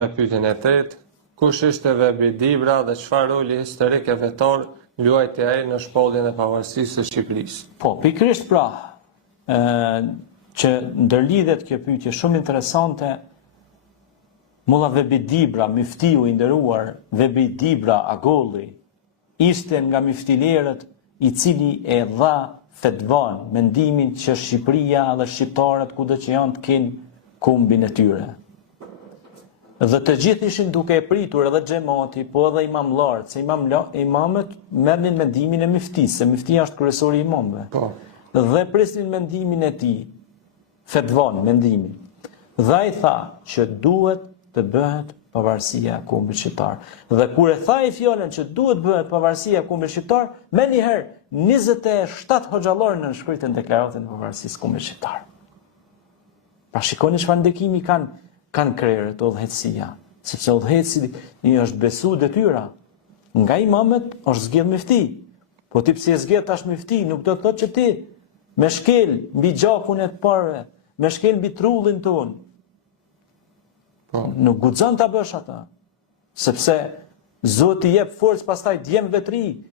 Me pyetjen e tretë, kush ishte Vebi Dibra dhe çfarë roli historik e vetor luajti ai në shpalljen e pavarësisë së Shqipërisë? Po, pikërisht pra, që ndërlidhet kjo pyetje shumë interesante, Mulla Vebi Dibra, miftiu i nderuar Vebi Dibra Agolli, ishte nga miftilerët i cili e dha fetvan, mendimin që Shqipëria dhe shqiptarët kudo që janë të kenë kumbin e tyre. Dhe të gjithë ishin duke e pritur edhe xhamati, po edhe imamllarët, se imamët merrnin mendimin e miftisë, se miftia është kryesori i imamëve. Po. Dhe prisnin mendimin e tij, fetvan, mendimin. Dhe ai tha që duhet të bëhet pavarësia e kombit shqiptar. Dhe kur e tha i fjalën që duhet bëhet pavarësia e kombit shqiptar, më njëherë 27 hoxhallar nënshkruajtën deklaratën e pavarësisë së kombit shqiptar. Pra shikoni çfarë ndikimi kanë krerët udhëheqësia, sepse udhëheqësi i është besu detyra. Nga imamët është zgjedh mifti. Po ti pse e zgjedh tash mifti, nuk do të thotë që ti me shkel mbi gjakun e të parëve, me shkel mbi trullin ton. Po. Nuk guxon ta bësh ata. Sepse Zoti jep forcë pastaj djemve të ri,